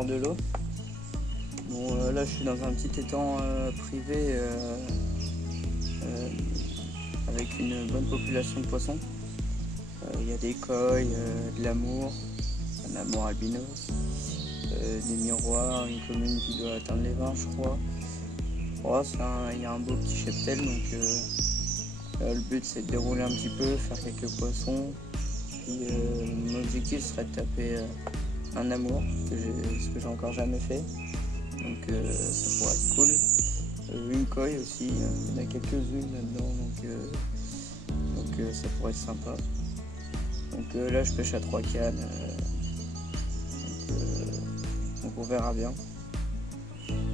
bord de l'eau. Bon, là je suis dans un petit étang privé avec une bonne population de poissons. Il y a des koi, de l'amour, un amour albinos, des miroirs, une commune qui doit atteindre les 20 je crois. Oh, il y a un beau petit cheptel, donc le but c'est de dérouler un petit peu, faire quelques poissons. Puis mon objectif serait de taper un amour, ce que j'ai encore jamais fait. Donc ça pourrait être cool. Une koi aussi, il y en a quelques-unes là-dedans, donc ça pourrait être sympa. Donc là je pêche à 3 cannes, donc on verra bien.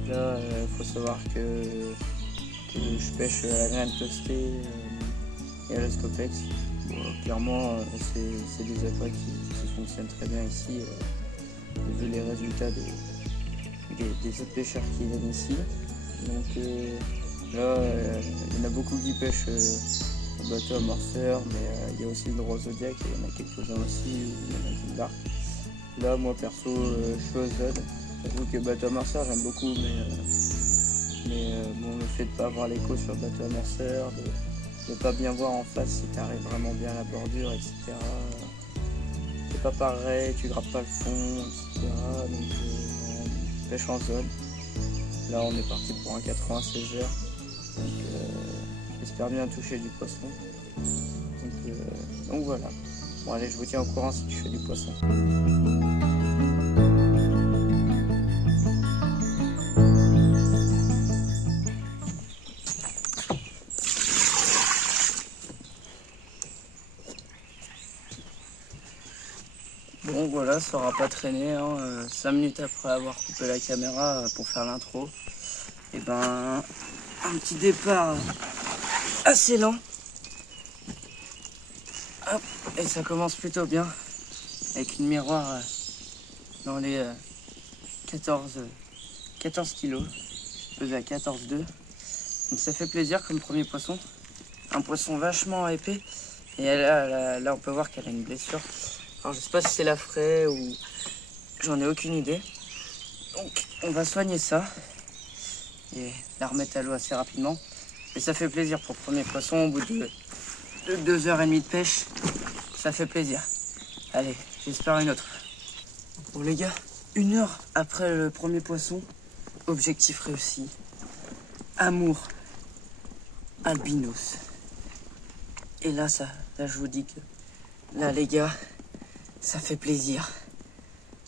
Là il faut savoir que je pêche à la graine toastée et à la scopex. Bon, clairement c'est des aquas qui fonctionnent très bien ici, vu les résultats des autres pêcheurs qui viennent ici. Donc là il y en a beaucoup qui pêchent au bateau amorceur, mais il y a aussi le droit Zodiac et il y en a quelques-uns aussi où il y en a qui embarquent. Là moi perso je suis au Z. J'avoue que bateau amorceur j'aime beaucoup, mais bon, le fait de ne pas avoir l'écho sur le bateau amorceur, de ne pas bien voir en face si tu arrives vraiment bien à la bordure, etc. C'est pas pareil, tu grappes pas le fond, etc. Donc pêche en zone. Là on est parti pour un 96 heures. Donc j'espère bien toucher du poisson. Donc voilà. Bon allez, je vous tiens au courant si je fais du poisson. Bon voilà, ça aura pas traîné, hein. 5 minutes après avoir coupé la caméra pour faire l'intro, et ben un petit départ assez lent. Hop, et ça commence plutôt bien avec une miroir dans les 14 kilos, je pesais à 14,2. Donc ça fait plaisir comme premier poisson, un poisson vachement épais. Et là on peut voir qu'elle a une blessure. Alors je sais pas si c'est la fraie ou j'en ai aucune idée. Donc on va soigner ça et la remettre à l'eau assez rapidement. Et ça fait plaisir pour le premier poisson au bout de 2h30 de pêche. Ça fait plaisir. Allez, j'espère une autre. Bon les gars, 1 heure après le premier poisson, objectif réussi. Amour albinos. Et là je vous dis que là les gars, ça fait plaisir.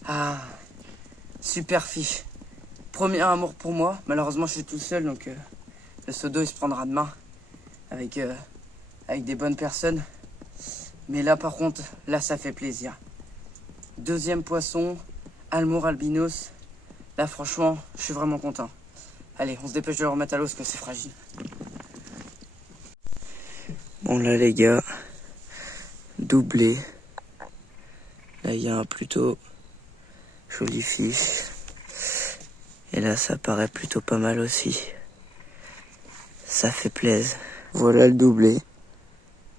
Ah, super fiche. Premier amour pour moi. Malheureusement je suis tout seul, donc le pseudo il se prendra demain avec des bonnes personnes. Mais là par contre, là ça fait plaisir. Deuxième poisson, amour albinos. Là franchement, je suis vraiment content. Allez, on se dépêche de le remettre à l'eau parce que c'est fragile. Bon là les gars, doublé. Là il y a un plutôt joli fiche. Et là ça paraît plutôt pas mal aussi. Ça fait plaisir. Voilà le doublé.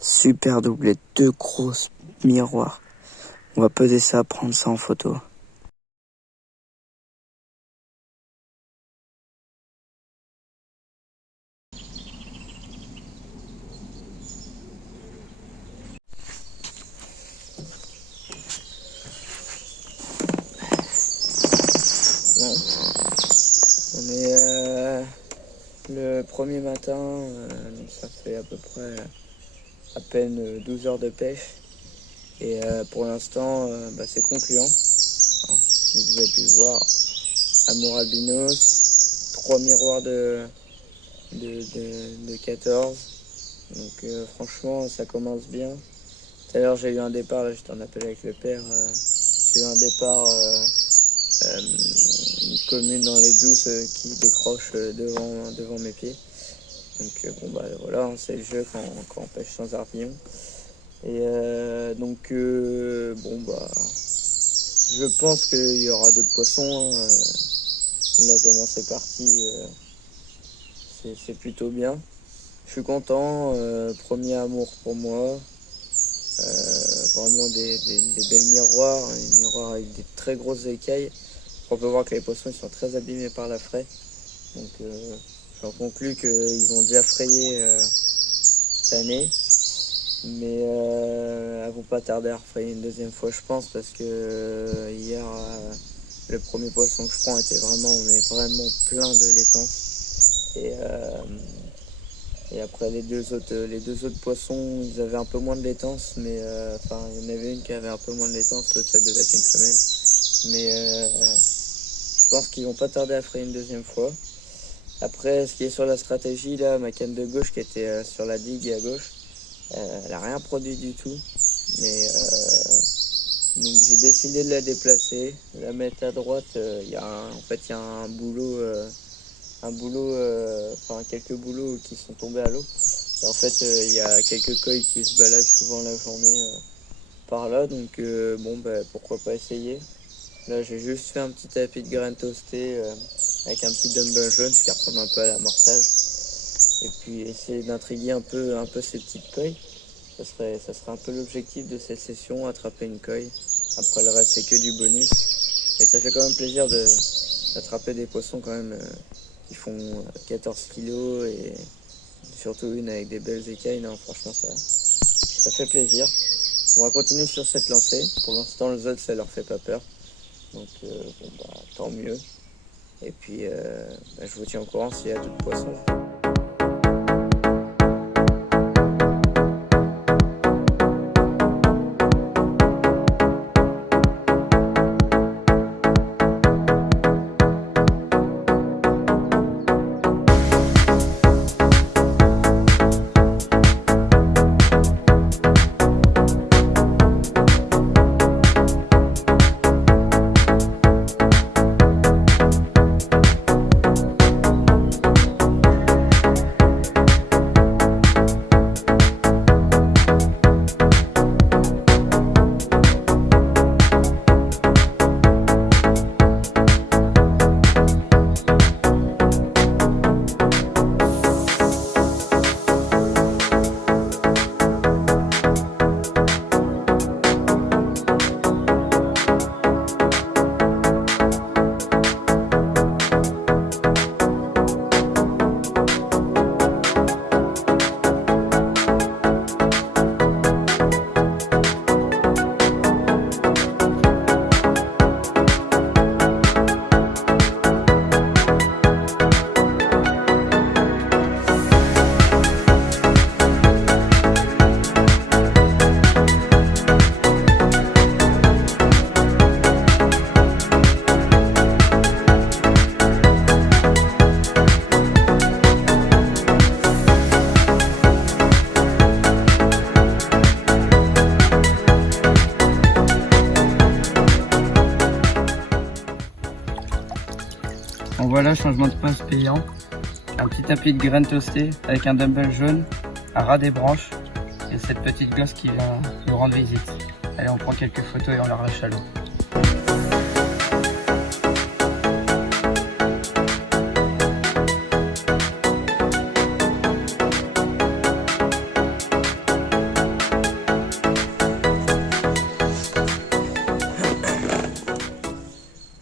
Super doublé, 2 grosses miroirs. On va peser ça, prendre ça en photo. Bon. On est le premier matin, donc ça fait à peu près à peine 12 heures de pêche. Et pour l'instant, c'est concluant. Hein, vous avez pu le voir, amour albinos, 3 miroirs de 14. Donc franchement, ça commence bien. Tout à l'heure, j'ai eu un départ, là j'étais en appel avec le père. J'ai eu un départ, une commune dans les Douces qui décroche devant mes pieds. Donc bon bah voilà, hein, c'est le jeu quand on pêche sans arpillon. Et donc bon bah je pense qu'il y aura d'autres poissons, hein. Là comment c'est parti, c'est plutôt bien. Je suis content, premier amour pour moi. Vraiment des belles miroirs, des miroirs avec des très grosses écailles. On peut voir que les poissons ils sont très abîmés par la fraie. Donc j'en conclus qu'ils ont déjà frayé cette année. Mais elles vont pas tarder à refrayer une deuxième fois, je pense, parce que hier, le premier poisson que je prends était vraiment, mais vraiment plein de laitance. Et après les deux autres poissons, ils avaient un peu moins de laitance, mais enfin, il y en avait une qui avait un peu moins de laitance, l'autre ça devait être une femelle. Mais je pense qu'ils vont pas tarder à frayer une deuxième fois. Après, ce qui est sur la stratégie, là, ma canne de gauche qui était sur la digue à gauche, elle n'a rien produit du tout. Mais donc j'ai décidé de la déplacer, de la mettre à droite. En fait, il y a enfin quelques bouleaux qui sont tombés à l'eau. Et en fait, il y a quelques coilles qui se baladent souvent la journée par là. Donc bon, pourquoi pas essayer. Là, j'ai juste fait un petit tapis de graines toastées avec un petit dumbbell jaune, ce qui ressemble un peu à l'amorçage. Et puis essayer d'intriguer un peu ces petites coilles. Ça serait un peu l'objectif de cette session, attraper une coille. Après le reste c'est que du bonus. Et ça fait quand même plaisir d'attraper des poissons quand même qui font 14 kilos et surtout une avec des belles écailles. Non, franchement ça fait plaisir. On va continuer sur cette lancée. Pour l'instant le zod ça leur fait pas peur. Donc tant mieux. Et puis je vous tiens au courant s'il y a d'autres poissons. Bon voilà, changement de poste payant. Un petit tapis de graines toastées avec un dumbbell jaune à ras des branches et cette petite gosse qui vient nous rendre visite. Allez, on prend quelques photos et on la relâche à l'eau.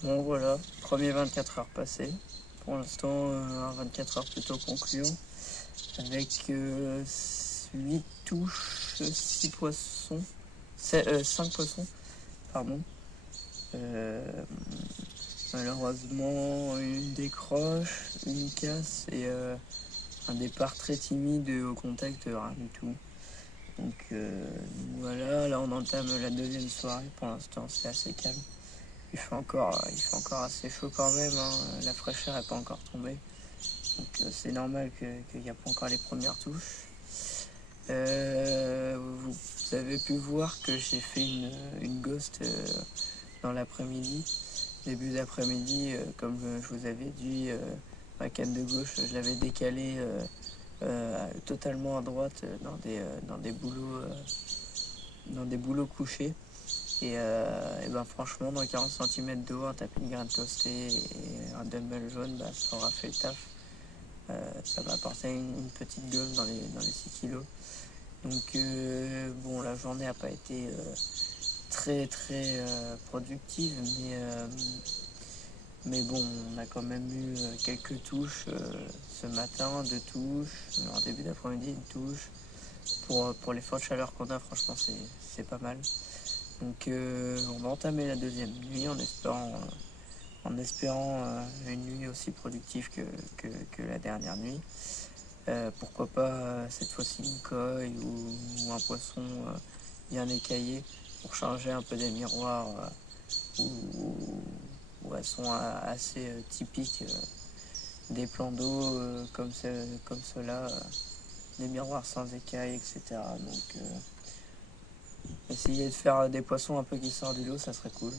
Bon voilà, premier 24 heures passé. Pour l'instant, un 24 heures plutôt concluant. Avec 8 touches, 6 poissons, 5 poissons, pardon. Malheureusement, une décroche, une casse et un départ très timide au contact, rien du tout. Donc voilà, là on entame la deuxième soirée. Pour l'instant, c'est assez calme. Il fait encore assez chaud quand même, hein. La fraîcheur n'est pas encore tombée. Donc c'est normal qu'il n'y a pas encore les premières touches. Vous avez pu voir que j'ai fait une ghost dans l'après-midi. Début d'après-midi, comme je vous avais dit, ma canne de gauche, je l'avais décalée totalement à droite dans des bouleaux couchés. Et ben franchement, dans 40 cm d'eau, un tapis de graines toastées et un dumbbell jaune, ça aura fait le taf. Ça m'a apporté une petite gomme dans les 6 kilos. Donc bon, la journée n'a pas été très productive, Mais bon, on a quand même eu quelques touches ce matin, 2 touches, en début d'après-midi une touche. Pour les fortes chaleurs qu'on a, franchement, c'est pas mal. Donc on va entamer la deuxième nuit en espérant une nuit aussi productive que la dernière nuit. Pourquoi pas cette fois-ci une coille ou un poisson bien écaillé pour changer un peu des miroirs où elles sont assez typiques des plans d'eau comme ceux-là, des miroirs sans écailles, etc. Donc essayer de faire des poissons un peu qui sortent du lot, ça serait cool.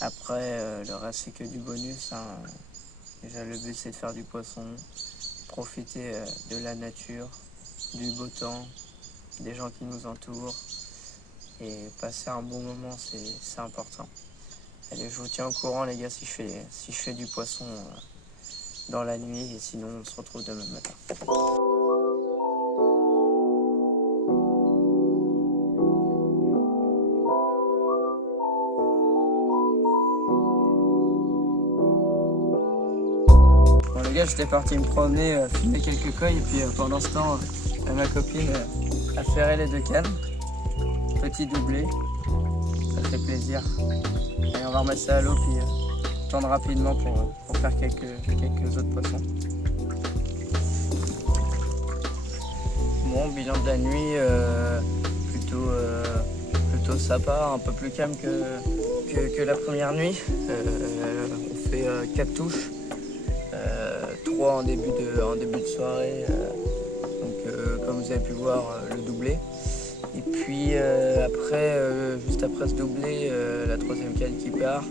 Après, le reste c'est que du bonus, hein. Déjà le but c'est de faire du poisson, profiter de la nature, du beau temps, des gens qui nous entourent et passer un bon moment, c'est important. Allez, je vous tiens au courant les gars si je fais du poisson dans la nuit, et sinon on se retrouve demain matin. Bon les gars, j'étais parti me promener, filmer quelques coilles, et puis pendant ce temps, ma copine a ferré les 2 cannes. Petit doublé, ça fait plaisir. Et on va remettre ça à l'eau, puis tendre rapidement pour faire quelques autres poissons. Bon, bilan de la nuit, plutôt sympa, un peu plus calme que la première nuit. On fait 4 touches, 3 en début de soirée, donc comme vous avez pu voir, le doublé. Et puis juste après ce doublé, la 3e canne qui part.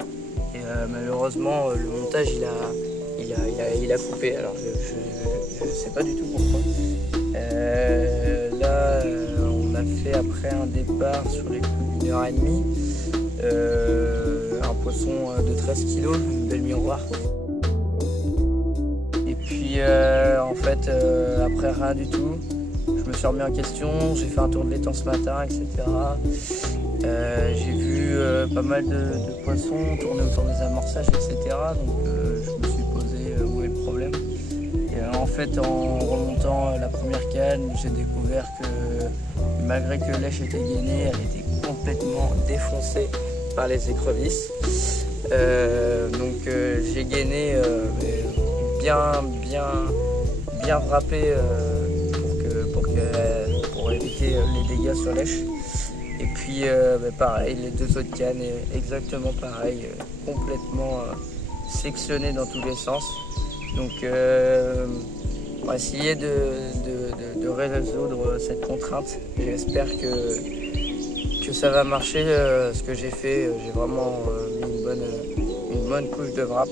Et malheureusement, le montage il a coupé. Alors je sais pas du tout pourquoi. Là, on a fait après un départ sur les coups d'1h30, un poisson de 13 kg, une belle miroir. Et puis en fait, après rien du tout. Je me suis remis en question, j'ai fait un tour de l'étang ce matin, etc. J'ai vu pas mal de poissons tourner autour des amorçages, etc. Donc je me suis posé où est le problème. Et en fait, en remontant la première canne, j'ai découvert que malgré que l'èche était gainée, elle était complètement défoncée par les écrevisses. Donc j'ai gainé bien frappé pour éviter les dégâts sur l'èche. Et puis pareil, les 2 autres cannes, exactement pareil, complètement sectionnées dans tous les sens. Donc on va essayer de résoudre cette contrainte. J'espère que ça va marcher. Ce que j'ai fait, j'ai vraiment mis une bonne couche de wrap.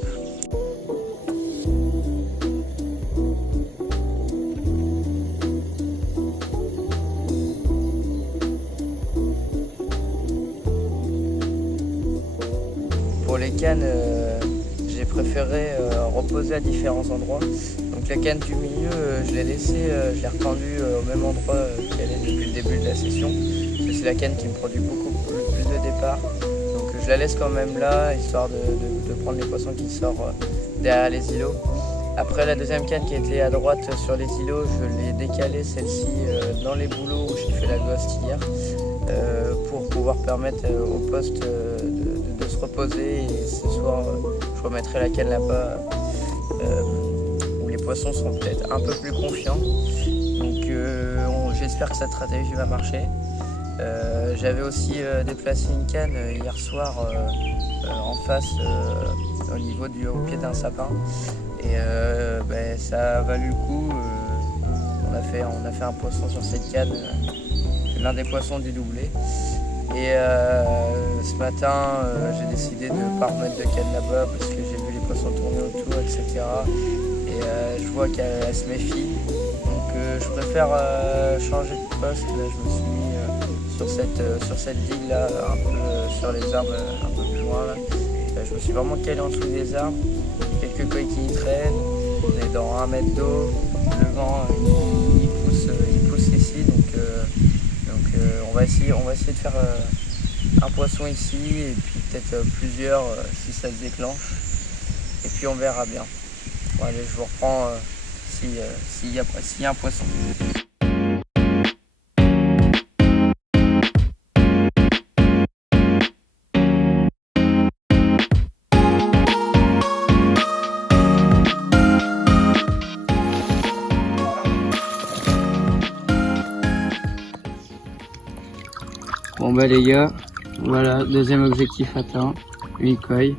Pour les cannes, j'ai préféré reposer à différents endroits. Donc la canne du milieu, je l'ai retendue au même endroit qu'elle est depuis le début de la session. C'est la canne qui me produit beaucoup plus de départ. Donc je la laisse quand même là, histoire de prendre les poissons qui sortent derrière les îlots. Après la 2e canne qui était à droite sur les îlots, je l'ai décalée celle-ci dans les boulots où j'ai fait la ghost hier, pour pouvoir permettre au poste de se reposer. Et ce soir, je remettrai la canne là-bas où les poissons seront peut-être un peu plus confiants. Donc j'espère que cette stratégie va marcher. J'avais aussi déplacé une canne hier soir en face au pied d'un sapin. Et ça a valu le coup. On a fait un poisson sur cette canne, l'un des poissons du doublé. Et ce matin, j'ai décidé de ne pas remettre de canne là-bas parce que j'ai vu les poissons tourner autour, etc. Et je vois qu'elle se méfie. Donc je préfère changer de poste. Là, je me suis mis sur cette digue là, un peu sur les arbres, un peu plus loin. Là. Je me suis vraiment calé en dessous des arbres. Quelques coilles qui y traînent. On est dans 1 mètre d'eau. Le vent il pousse ici. Donc on va essayer de faire un poisson ici et puis peut-être plusieurs si ça se déclenche. et puis on verra bien. Bon, allez, je vous reprends s'il y a un poisson. Bon bah les gars, voilà, deuxième objectif atteint, une koi.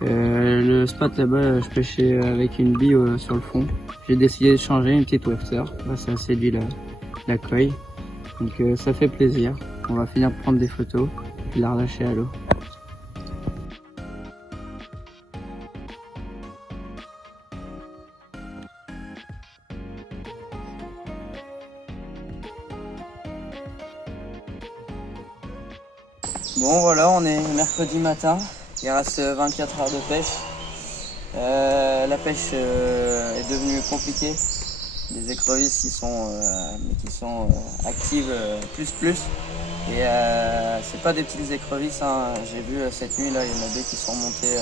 Le spot là-bas, je pêchais avec une bille sur le fond. J'ai décidé de changer une petite wafter. Là, ça a séduit la koi. Donc ça fait plaisir. On va finir par prendre des photos puis la relâcher à l'eau. Bon voilà, on est mercredi matin, il reste 24 heures de pêche. La pêche est devenue compliquée. Des écrevisses qui sont actives plus. Et c'est pas des petites écrevisses, hein. J'ai vu cette nuit là, il y en a deux qui sont remontées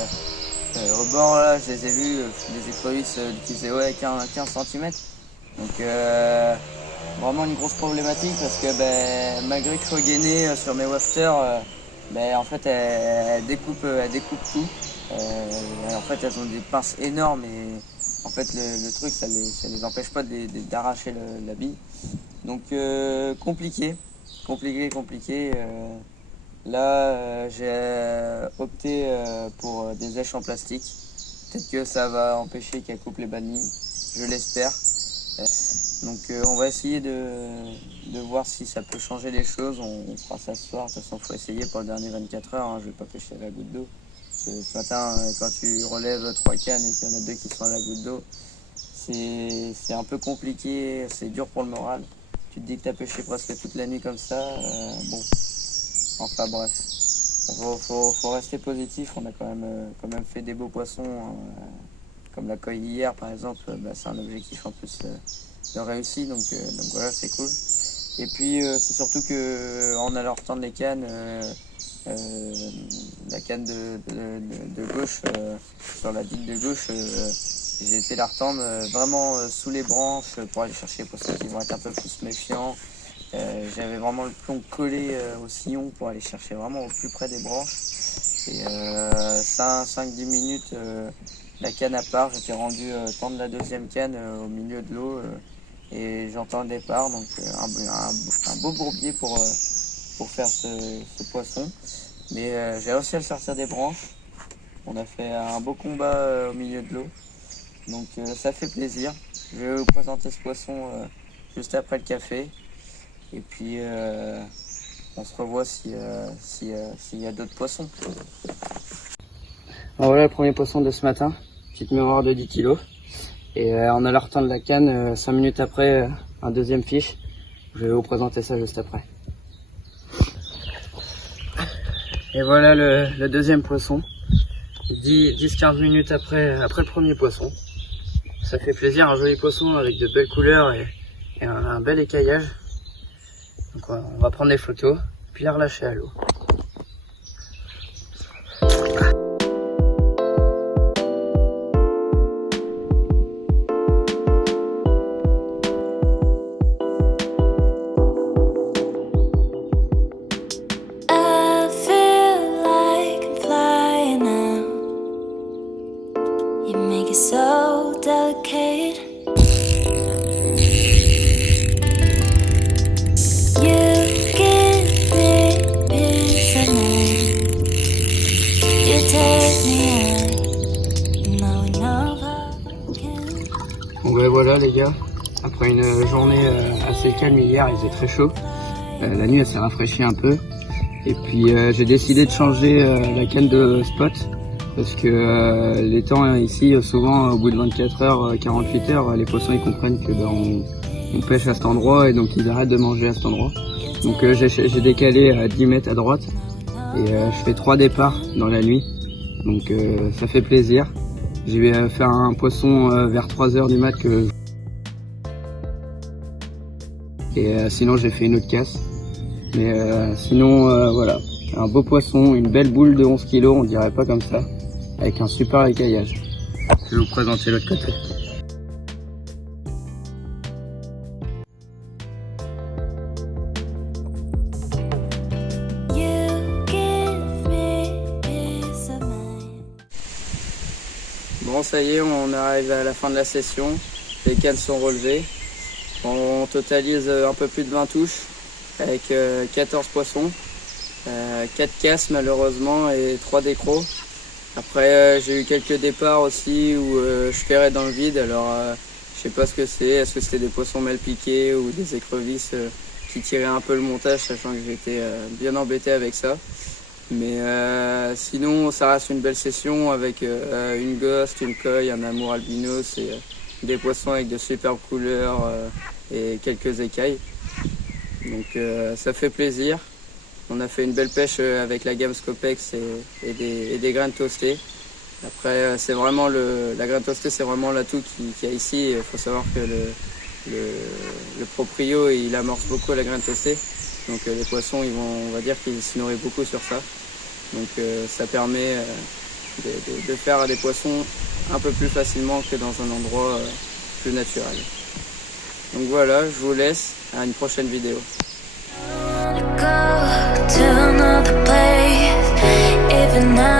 au bord là, je les ai vus, des écrevisses qui faisaient 15 cm. Donc vraiment une grosse problématique parce que malgré que je sois gainé sur mes wafters, en fait elles découpent tout. En fait elles ont des pinces énormes et en fait le truc ça les empêche pas d'arracher la bille. Donc compliqué. Là j'ai opté pour des èches en plastique. Peut-être que ça va empêcher qu'elles coupent les bannis, je l'espère. Donc on va essayer de voir si ça peut changer les choses. On fera ça ce soir. De toute façon, il faut essayer pour le dernier 24 heures. Hein. Je vais pas pêcher à la goutte d'eau. Ce matin, quand tu relèves 3 cannes et qu'il y en a 2 qui sont à la goutte d'eau, c'est un peu compliqué. C'est dur pour le moral. Tu te dis que tu as pêché presque toute la nuit comme ça. Bon, enfin bref. Faut rester positif. On a quand même fait des beaux poissons. Hein. Comme la koi hier, par exemple. C'est un objectif en plus de réussi, donc voilà, c'est cool. Et puis c'est surtout que en allant retendre les cannes, la canne de gauche, sur la digue de gauche, j'ai été la retendre vraiment sous les branches pour aller chercher les poissons qui vont être un peu plus méfiants. J'avais vraiment le plomb collé au sillon pour aller chercher vraiment au plus près des branches. Et 5-10 minutes, la canne à part, j'étais rendu tendre la deuxième canne au milieu de l'eau. Et j'entends le départ, donc un beau bourbier pour faire ce poisson. Mais j'ai réussi à le sortir des branches. On a fait un beau combat au milieu de l'eau. Donc ça fait plaisir. Je vais vous présenter ce poisson juste après le café. Et puis on se revoit s'il y a d'autres poissons. Alors voilà le premier poisson de ce matin. Petite mémoire de 10 kg. Et on a la retendre de la canne 5 minutes après un deuxième fiche. Je vais vous présenter ça juste après. Et voilà le deuxième poisson. 10-15 minutes après le premier poisson. Ça fait plaisir, un joli poisson avec de belles couleurs et un bel écaillage. Donc on va prendre des photos puis la relâcher à l'eau. So delicate. You give me peace of mind. You take me out. Now we know how can. Bon ben voilà les gars, après une journée assez calme hier, il faisait très chaud. La nuit elle s'est rafraîchie un peu. Et puis j'ai décidé de changer la canne de spot. Parce que les temps ici, souvent au bout de 24 heures, 48 heures, les poissons ils comprennent que on pêche à cet endroit et donc ils arrêtent de manger à cet endroit. Donc j'ai décalé à 10 mètres à droite et je fais 3 départs dans la nuit. Donc ça fait plaisir. Je vais faire un poisson vers 3 heures du mat et sinon j'ai fait une autre casse. Mais sinon voilà, un beau poisson, une belle boule de 11 kg, on dirait pas comme ça. Avec un super écaillage. Je vais vous présenter l'autre côté. Bon, ça y est, on arrive à la fin de la session. Les cannes sont relevées. On totalise un peu plus de 20 touches avec 14 poissons, 4 casses malheureusement et 3 décros. Après, j'ai eu quelques départs aussi où je ferrais dans le vide. Alors, je sais pas ce que c'est. Est-ce que c'était des poissons mal piqués ou des écrevisses qui tiraient un peu le montage, sachant que j'étais bien embêté avec ça. Mais sinon, ça reste une belle session avec une ghost, une koi, un amour albinos et des poissons avec de superbes couleurs et quelques écailles. Donc ça fait plaisir. On a fait une belle pêche avec la gamme Scopex et des graines toastées. Après, c'est vraiment la graine toastée, c'est vraiment l'atout qu'il y a ici. Il faut savoir que le proprio, il amorce beaucoup la graine toastée. Donc les poissons, on va dire qu'ils se nourrissent beaucoup sur ça. Donc ça permet de faire des poissons un peu plus facilement que dans un endroit plus naturel. Donc voilà, je vous laisse à une prochaine vidéo. To another place, even now